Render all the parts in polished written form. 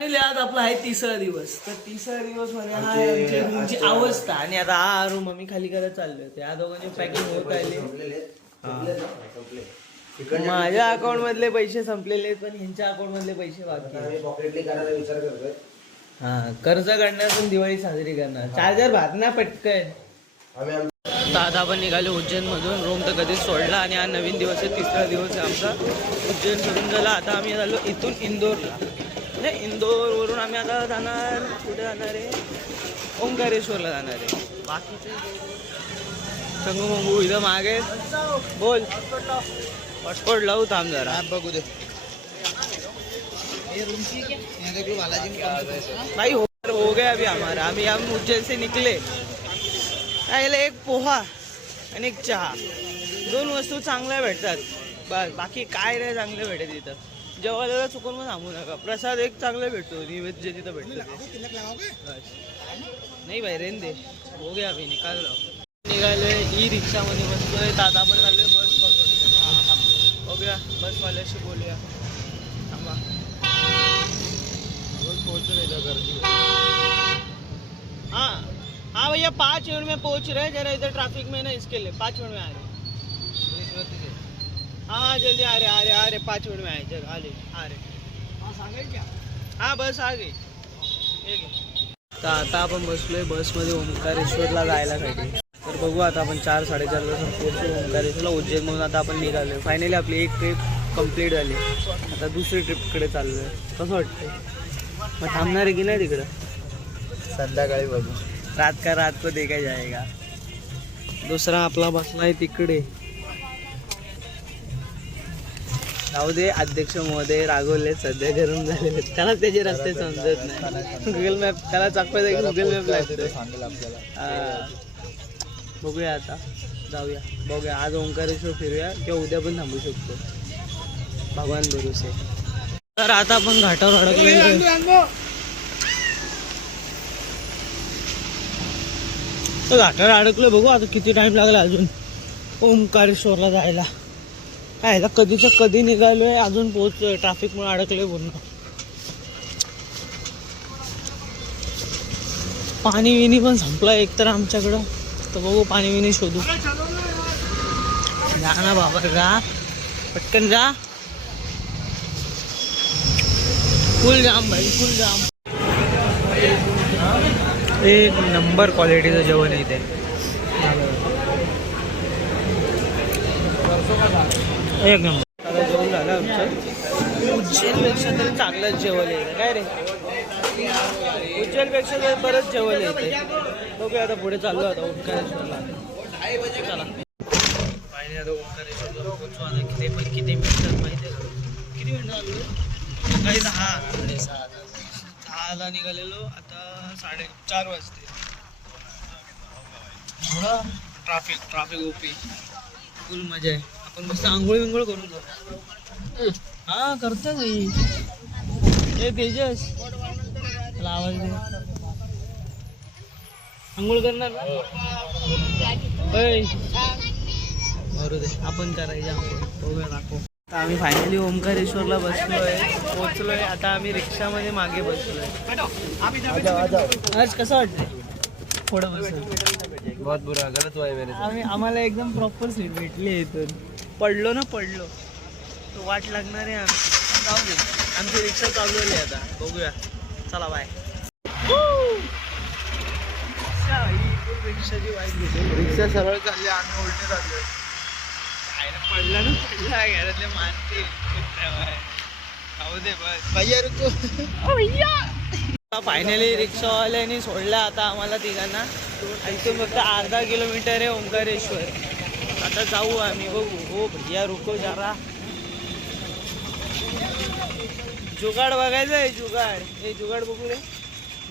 आज आपला आहे तिसरा दिवस. तर तिसरा दिवस मध्ये हा आमच्या रूमची अवस्था. आणि आता हा रूम आम्ही खाली करत चाललोय. त्या दोघांची पॅकिंग होत आली. माझ्या अकाउंट मधले पैसे संपलेले पण ह्यांच्या अकाउंट मधले पैसे बाकी. हा, कर्ज काढण्यातून दिवाळी साजरी करणार. चार्जर भातना पटकन. आता आपण निघालो उज्जैन मधून. रूम तर कधीच सोडला आणि हा नवीन दिवस आहे, तिसरा दिवस आहे आमचा. उज्जैन सोडून झाला. आता आम्ही झालो इथून इंदोरला. म्हणजे इंदोरवरून आम्ही आता जाणार कुठे जाणार आहे, ओंकारेश्वरला जाणार आहे. बाकीचे संगू मंगू इथं मागे बोल. हॉटस्पॉट लावू थांब जरा बघू दे भाई. हो गया अभी हमारा. हम उज्जैन से निकले. एक पोहा आणि एक चहा, दोन वस्तू चांगल्या भेटतात बस. बाकी काय नाही चांगलं भेटत तिथं. जेवायला चुकून पण थांबू नका. प्रसाद एक चांगला भेटतो, नैवेद्य तिथं भेटतो. नाही भाई रेन दे. हो गया अभी निकाल निघालोय. ई रिक्षामध्ये बसतोय. आता आपण चाललोय बस पकडतो. हो गया बसवाल्याशी बोलूया. थांबा पोहोचलो गर्दी. हाँ हाँ भैया 5 मिनट में पहुंच रहे. जरा इधर ट्रैफिक में ना, इसके लिए 5 मिनट में आ रहे. हाँ जल्दी आ रहे 5 मिनट में आए. जल्दी आ रहे. हाँ बस आ गई. तर आता आपण बसलोय बसमध्ये ओंकारेश्वरला जायलासाठी. तर बघू आता आपण 4-4:30 वाजता पोहोचलो ओंकारेश्वरला उज्जैनमधून. आता आपण निघालोय. फायनली आपली एक ट्रिप कंप्लीट झाली. आता दुसरी ट्रिपकडे चाललोय. कसं वाटतंय? मग थांबणार आहे की नाही तिकडं? संध्याकाळी बघू. रात का रात को देखा जाएगा. दुसरा आपला बसलाय तिकडे. जाऊ दे. अध्यक्ष महोदय रागवले सध्या गरम झालेले. त्याला त्याचे रस्ते समजत नाही. गुगल मॅप त्याला चाकवायचं. गुगल मॅप लागतं सांगेल आपल्याला. बघूया आता जाऊया. बघूया आज ओंकारेश्वर फिरूया किंवा उद्या पण थांबू शकतो. भगवान भरोसे. तर आता आपण घाटावर अडकलो. तर घाटावर अडकलो. बघू आता किती टाइम लागला अजून ओंकारेश्वरला जायला. काय कधीच कधी निघालोय अजून पोहोच. ट्रॅफिकमुळे अडकलोय पूर्ण. पाणी विनी पण संपलं एकतर आमच्याकडं. तर बघू पाणी विनी शोधू. जा ना बाबा जा पटकन जा. फुल जाम भाई फुल जाम. एक नंबर क्वालिटीचं जेवण आहे इथे. एक नंबर. आता जेवण झालं आमचं. उज्जैनपेक्षा तरी चांगलंच जेवण आहे काय रे. उज्जैनपेक्षा तरी बरंच जेवण आहे. बघूया आता पुढे चाललो आता ओंकारेश्वरला. चला पाहिजे आता ओंकारेश्वरला पोहोचू. आता किती मिनिटात माहिती आहे. किती मिनिट झालो काही 6:30ला निघालेलो. आता 4:30 वाजते. ट्राफिक ओपी फुल मजा आहे. आपण मस्त आंघोळ विंघोळ करून जाऊ. हा करतो काही. हे तेजस मला आवाज दे. आंघोळ करणार ना? बरोबर दे आपण करायचं आंघोळ. बघूया दाखव. आता आम्ही फायनली ओंकारेश्वरला बसलोय. पोहोचलोय. आता आम्ही रिक्षामध्ये मागे बसलोय. आज कसं वाटतंय? थोडं बसलो. बहुत बुरा गलत हुआ है मेरे से. आम्हाला एकदम प्रॉपर सीट भेटली. इथून पडलो तो वाट लागणार आहे. जाऊ दे आमची रिक्षा चालवली आता. बघूया चला बाय. रिक्षाची वाईट घेते. रिक्षा सरळ चालली. आम्ही उलटे चाललोय. पडला घरातले मानतील. जाऊ दे बस भैया रुको. भैया फायनली रिक्षावाल्याने सोडला आता आम्हाला तिघांना. इथून फक्त अर्धा किलोमीटर आहे ओंकारेश्वर. आता जाऊ आम्ही. बघू. हो भैया रुको जरा. जुगाड बघायचं आहे. जुगाड हे जुगाड बघू रे.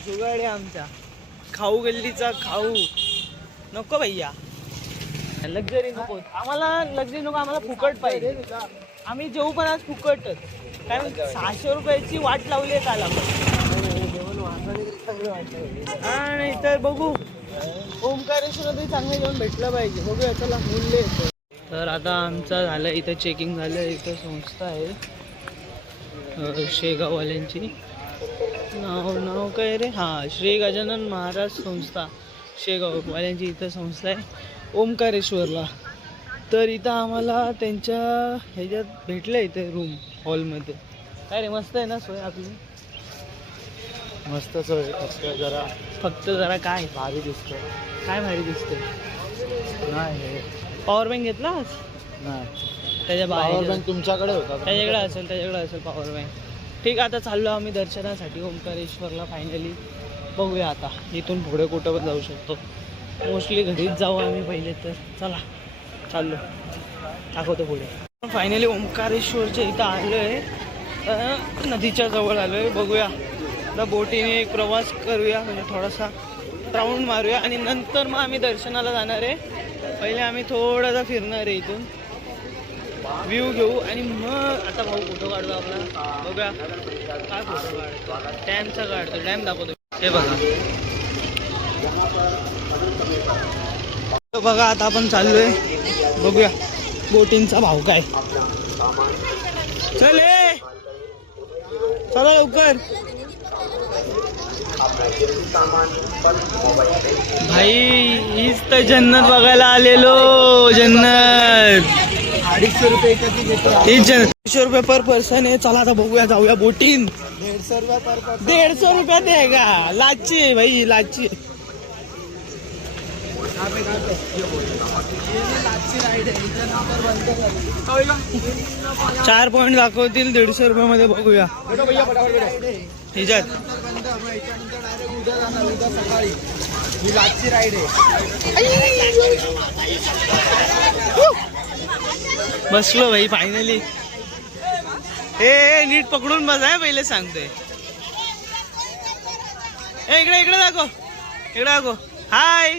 जुगाड आहे आमचा खाऊ गल्लीचा खाऊ. नको भैया लक्झरी नको आम्हाला. लक्झरी नको आम्हाला. फुकट पाहिजे. आम्ही जेवू पण आज फुकटच. कारण 600 रुपयाची वाट लावली आहे काल आपण. हा नाही तर बघू ओंकारेश्वरमध्ये चांगलं जेवण भेटलं पाहिजे. बघूया चला मूल्य येतं. तर आता आमचं झालं इथं चेकिंग झालं. इथं संस्था आहे शेगाववाल्यांची. नाव काय रे, हां श्री गजानन महाराज संस्था शेगाववाल्यांची इथं संस्था आहे ओंकारेश्वरला. तर इथं आम्हाला त्यांच्या ह्याच्यात भेटलं इथे रूम हॉलमध्ये. काय रे मस्त आहे ना सोय आपली? मस्त सोय, फक्त जरा काय भारी दिसतं. काय भारी दिसतंय? नाही पॉवर बँक घेतलास? नाही, त्याच्या पॉवर बाहेर बँक तुमच्याकडे होता? त्याच्याकडे असेल पॉवर बँक. ठीक आहे, आता चाललो आम्ही दर्शनासाठी ओंकारेश्वरला. फायनली बघूया आता इथून पुढे कुठं पण जाऊ शकतो. मोस्टली घरीच जाऊ आम्ही पहिले. तर चला चाललो, दाखवतो पुढे. फायनली ओंकारेश्वरच्या इथं आलो आहे, नदीच्या जवळ आलो आहे. बघूया आता बोटीने एक प्रवास करूया, म्हणजे थोडासा राऊंड मारूया आणि नंतर मग आम्ही दर्शनाला जाणार आहे. पहिले आम्ही थोडासा फिरणार आहे, इथून व्ह्यू घेऊ आणि मग आता भाऊ फोटो काढतो आपला. बघूया काय फोटो काढतो, डॅमचा काढतो, डॅम दाखवतो. हे बघा, बघा आता आपण चाललोय, बघूया बोटिंगचा भाव काय. चल चला लवकर भाई, हीच तर जन्नत बघायला आलेलो. जन्नत 250 रुपये हीच जन्नत. 200 रुपये पर पर्सन आहे. चला आता बघूया, जाऊया बोटिंग. 150 रुपये पर पर्सन. 150 रुपयात आहे का? लाची आहे भाई, लाची. 4 पॉईंट दाखवतील 150 रुपयामध्ये. बघूया हिच्यात लाची राईड आहे. बसलो भाई फायनली. ए नीट पकडून बस आहे, पहिले सांगतोय. इकडे दाखव. हाय.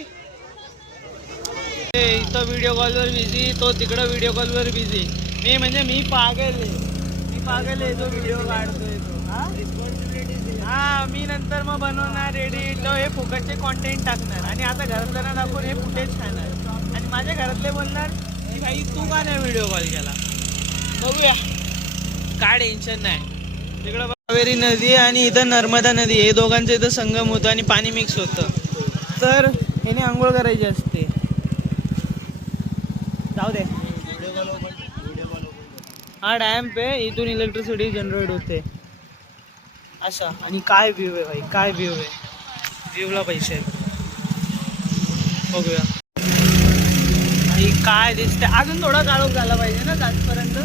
इथं व्हिडिओ कॉलवर बिझी, तो तिकडं व्हिडिओ कॉलवर बिझी. मी पागल आहे जो व्हिडिओ काढतोय तो. हा मी नंतर मग बनवणार एडिट, हे फुकटचे कॉन्टेंट टाकणार आणि आता घरातल्यांना दाखवून हे फुटेज खाणार आणि माझ्या घरातले बोलणार की भाई तू का नाही व्हिडिओ कॉल केला. बघूया, काय टेन्शन नाही. तिकडं कावेरी नदी आणि इथं नर्मदा नदी, हे दोघांचं इथं संगम होतं आणि पाणी मिक्स होतं. तर ह्याने आंघोळ करायची असते. जाऊ दे. हा डॅम्प आहे, इथून इलेक्ट्रिसिटी जनरेट होते असा. आणि काय व्ह्यू आहे भाई, काय व्ह्यू आहे. व्ह्यूला पैसे आहेत. बघूया भाई काय दिसते. अजून थोडा काळोख झाला पाहिजे ना आजपर्यंत.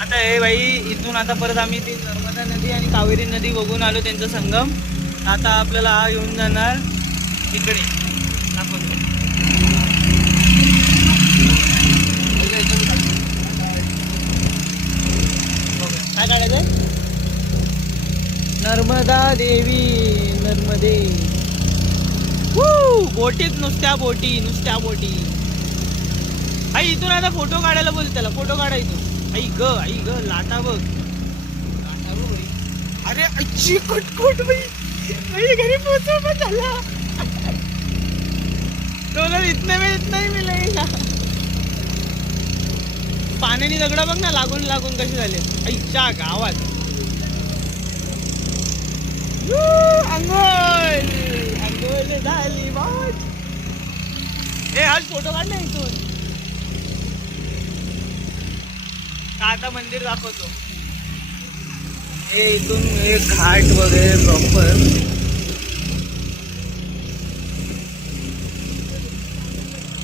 आता हे भाई इथून आता परत आम्ही ती नर्मदा नदी आणि कावेरी नदी बघून आलो, त्यांचा संगम. आता आपल्याला हा येऊन जाणार इकडे, दाखवतो. काय काढायचं? नर्मदा देवी, नर्मदे. बोटीत नुसत्या बोटी. आई इथून आता फोटो काढायला बोल त्याला, फोटो काढायचो. आई ग लाटा बघ. अरे अच्छी कटकट भाई, घरी पोहोचव पण झाला. डॉलर इतना ही मिळेल. पाण्याने दगडा बघ ना, लागून कशी झाले आईच्या गावात. अंघोळ झाली बाज. आज फोटो काढ ना इथून. आता मंदिर दाखवतो. हे इथून एक घाट वगैरे प्रॉपर.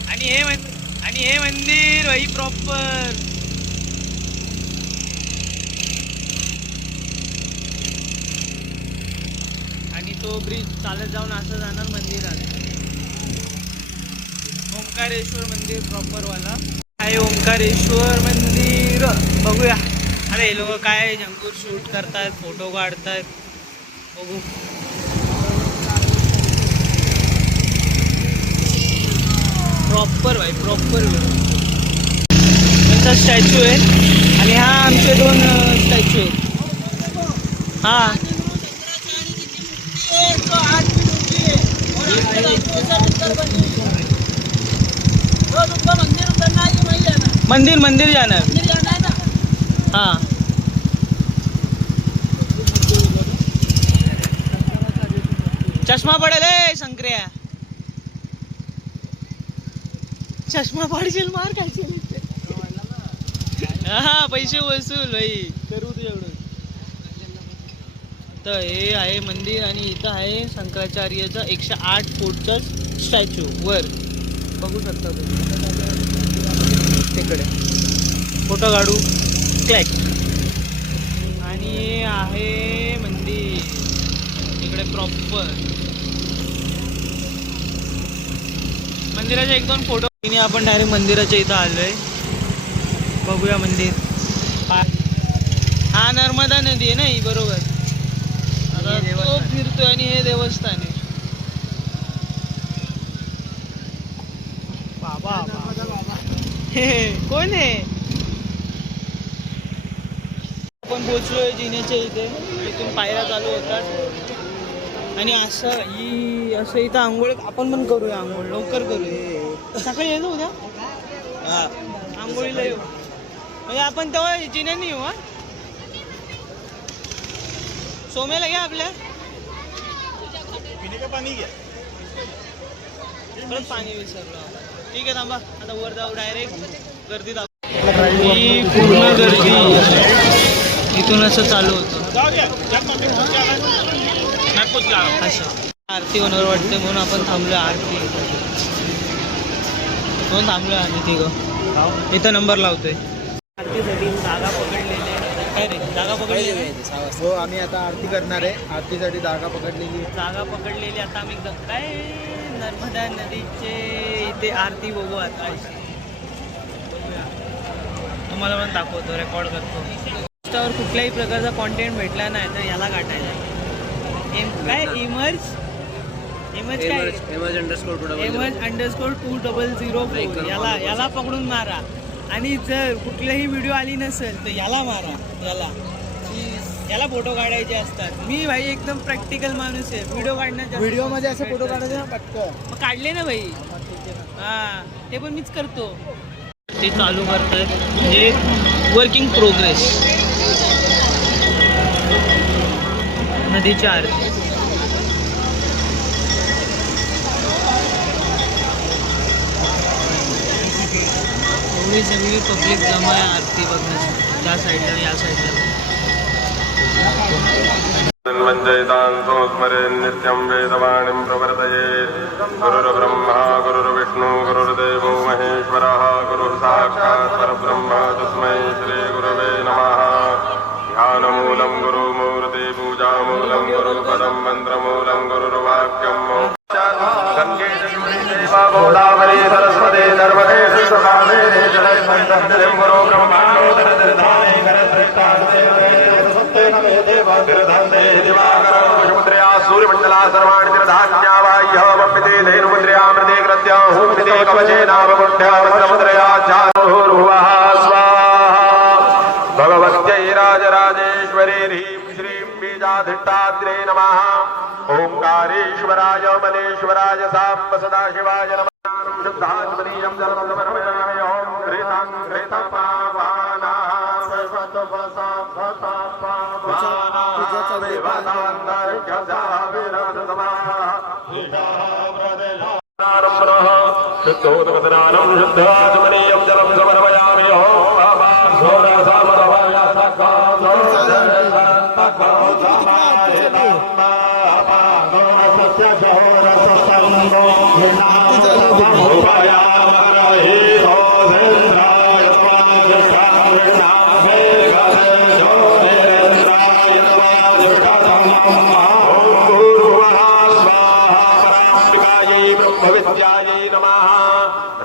आणि हे मंदिर भाई प्रॉपर. आणि तो ब्रिज चालत जाऊन असं जाणार मंदिरात. ओंकारेश्वर मंदिर प्रॉपर वाला आहे. ओंकारेश्वर मंदिर बघूया. अरे हे लोक काय जंगूर शूट करतायत, फोटो काढतायत. बघू. प्रॉपर भाई, प्रॉपर त्यांचा स्टॅच्यू आहे आणि हा आमचे 2 स्टॅच्यू आहेत. हा मंदिर जाणार. हाँ चष्मा पडेल ए संक्रिया, चष्मा पाडशील मार खायची. हा पैसे वसूल भाई करू तू एवढं. तर हे आहे मंदिर आणि इथं आहे शंकराचार्याचा 108 फूटचा स्टॅच्यू वर बघू शकता तुम्ही. तिकडे फोटो काढू क्लॅक. आणि हे आहे मंदिर इकडे प्रॉपर. मंदिराचे 1-2 फोटो. आपण डायरेक्ट मंदिराच्या इथं आलोय. बघूया मंदिर. हा नर्मदा नदी आहे ना ही, बरोबर. आता तो फिरतोय आणि हे देवस्थान आहे. बाबा कोण आहे. आपण पोहोचलोय जिन्याच्या इथे. इथून पायऱ्या चालू होतात आणि असं इथं आंघोळ आपण पण करूया. आंघोळ लवकर करूया. सकाळी येतो उद्या आंघोळीला येऊ. म्हणजे आपण तेव्हा जिन्याने येऊ. हा सोम्याला घ्या आपल्या पाणी घ्या. परत पाणी विसरलो. ठीक आहे थांबा आता वर जाऊ डायरेक्ट. गर्दी ही पूर्ण गर्दी इथून असं चालू होतं. असं आरती होणार वाटते म्हणून आपण थांबलो. आरती म्हणून थांबलो आम्ही तिघं. इथं नंबर लावतोय. आरतीसाठी जागा पकडलेली आहे. काय रे जागा पकडलेली. हो आम्ही आता आरती करणार आहे. आरतीसाठी जागा पकडलेली. आता आम्ही काय नर्मदा नदीचे इथे आरती बघू. आता तुम्हाला पण दाखवतो, रेकॉर्ड करतो. इंस्टावर कुठल्याही प्रकारचा कॉन्टेंट भेटला नाही तर याला गाठायला. काय इमर्ज काय _200 याला पकडून मारा. आणि जर कुठलीही व्हिडिओ आली नसेल तर याला मारा. याला फोटो काढायचे असतात. मी भाई एकदम प्रॅक्टिकल माणूस आहे. व्हिडिओ मध्ये असे फोटो काढायचे ना पटकन. मग काढले ना भाई. हा ते पण मीच करतो. ते चालू करतात म्हणजे वर्किंग प्रोग्रेस. नदीची आरती. एवढी सगळी पब्लिक जमा आहे आरती बघण्यासाठी. त्या साईडला या साईडला. नित्यं वेदवाणीं प्रवर्तयेत्. गुरुर्ब्रह्मा गुरुर्विष्णु गुरुर्देवो महेश्वरः. गुरुः साक्षात् परब्रह्म तस्मै श्रीगुरवे नमः. ध्यानमूलं गुरुमूर्ति पूजामूलं गुरुपदं मन्त्रमूलं गुरुर्वाक्यं. गंगे गोदावरी सरस्वती नर्मदे सिन्धुकावेरी जलेस्मिन् गुरु ब्रह्माणो सूर्यमंडला सर्वाणि तीर्थाज्ञा वाह्य वपिते धेनुमुद्रया मृते कृत्य हुमिते कवचे नामगुण्ढ्या वज्रमुद्रया चारुर्भुवः स्वाहा. भगवत्यै राजराजेश्वरी ह्रीं श्रीं बीजाधिष्ठात्रे नमः. ओंकारेश्वराय मलेश्वराय साम्ब सदाशिवाय नमः. शुद्धात्मनीयं जलं समर्पयामि. ओं घृतं घृतपावनाः शुद्धोदकस्नानं शुद्धात्मनीयं जलं समर्पयामि.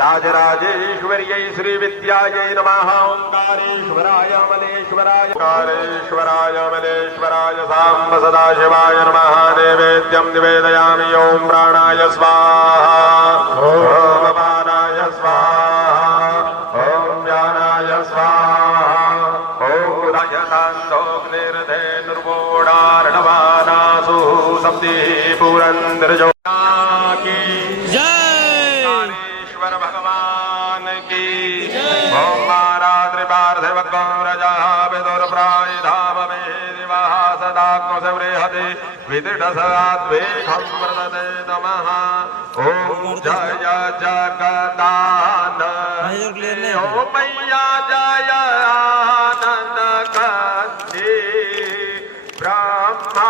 राजराजेश्वर्यै श्रीविद्यायै नमः. ओंकारेश्वराय मलेश्वराय ओंकारेश्वराय मलेश्वराय साम्ब सदाशिवाय नमः. नैवेद्यं निवेदयामि. ओं प्राणाय स्वाहा. ओं अपानाय स्वाहा. ओं ज्ञानाय स्वाहा. ओं राजतान्तोऽग्निर्धेनुर्वोडार्णवानासु सप्तिः पुरन्दरजो की भगवान की. ओम महाराज पार्थिव गौरजा प्रायधाममे दिवः सदात्मसवृहते विदितसदाद्वेखं वर्तते नमः ॐ जय जगदानन्दे ॐ मैया जय आनन्दकन्दे ब्रह्मा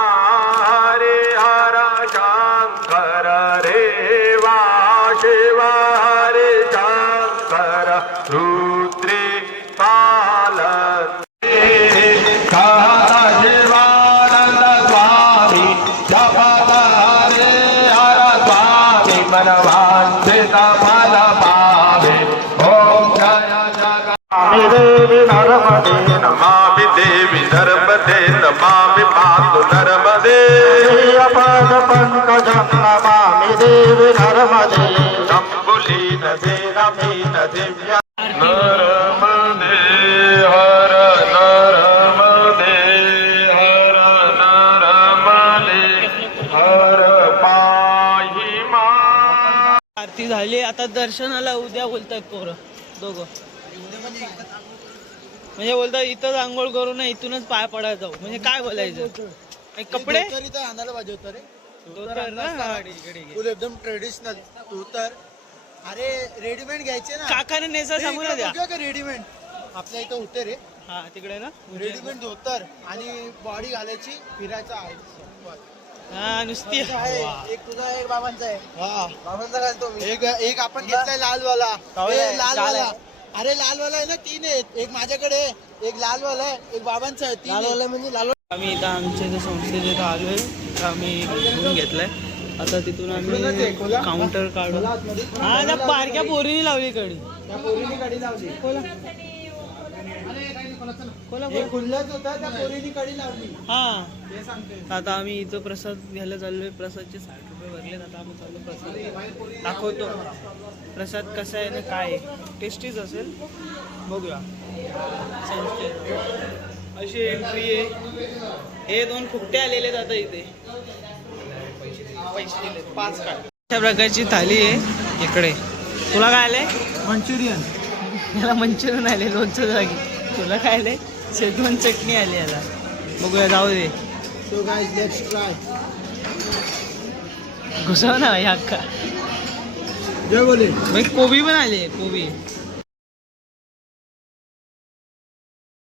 हरिहर शङ्कर रेवा शिव हरि शङ्कर रुद्रे पालते शिवानन्द स्वामी जपत हरे हर स्वामी मनवाञ्छित फल पावे ॐ जय जगन्नाथ देवी नर्मदे नमामि देवी नर्मदे नमामि मातु नर्मदे अपद पंकजं नमामि देवी नर्मदे शम्भुलीन सेनमीन दिव्या नर्मदे हर नर्मदे हर नर्मदे हर पाहि मा आरती झाली आता दर्शनाला उद्या बोलतात पोरं दोघं म्हणजे बोलतात इथंच आंघोळ करू ना इथूनच पाय पडायला जाऊ म्हणजे काय बोलायचं कपडे आणायला पाहिजे होतं रे धोतर ना हा, ठीक आहे, ठीक आहे. फुल एकदम ट्रेडिशनल धोतर अरे रेडीमेड घ्यायचे ना काकाने नेसा सांगू ना द्या रेडीमेड आपल्या इथं होते रे हा तिकडे ना रेडीमेड धोतर आणि बॉडी घालायची फिरायचा आहे हा नुसती एक तुझा एक बाबांचा आहे हा बाबांचा घालतो मी एक आपण घेतलाय लालवाला लालवाला अरे लालवाला आहे ना 3 आहेत एक माझ्याकडे एक लालवाला आहे एक बाबांचा आहे लालवाला म्हणजे लाल आम्ही इथं आमच्या इथं संस्थेत इथं आलोय तर आम्ही घेऊन घेतलाय आता तिथून आम्ही काउंटर काढून हा त्या बारक्या पोरीने लावली कडी त्या पोरीने कडी लावली खुल्लच होता त्या पोरीने कडी लावली हा आता आम्ही इथं प्रसाद घ्यायला चाललोय प्रसादचे 60 रुपये भरलेत आता आम्ही चाललो प्रसाद दाखवतो प्रसाद कसा आहे ना काय आहे टेस्टीच असेल बघूया अशी एंट्री आहे हे 2 फुकटे आलेले आहेत आता इथे पैसे दिले 5 काय अशा प्रकारची थाली आहे इकडे तुला काय आलंय मंचुरियन याला मंचुरियन आले लोणचं जागी तुला काय आलंय शेजवान चटणी आली याला बघूया जाऊ दे सो गाइस लेट्स ट्राय घुसव ना भाई अक्का जय बोले भाई कोबी पण आली कोबी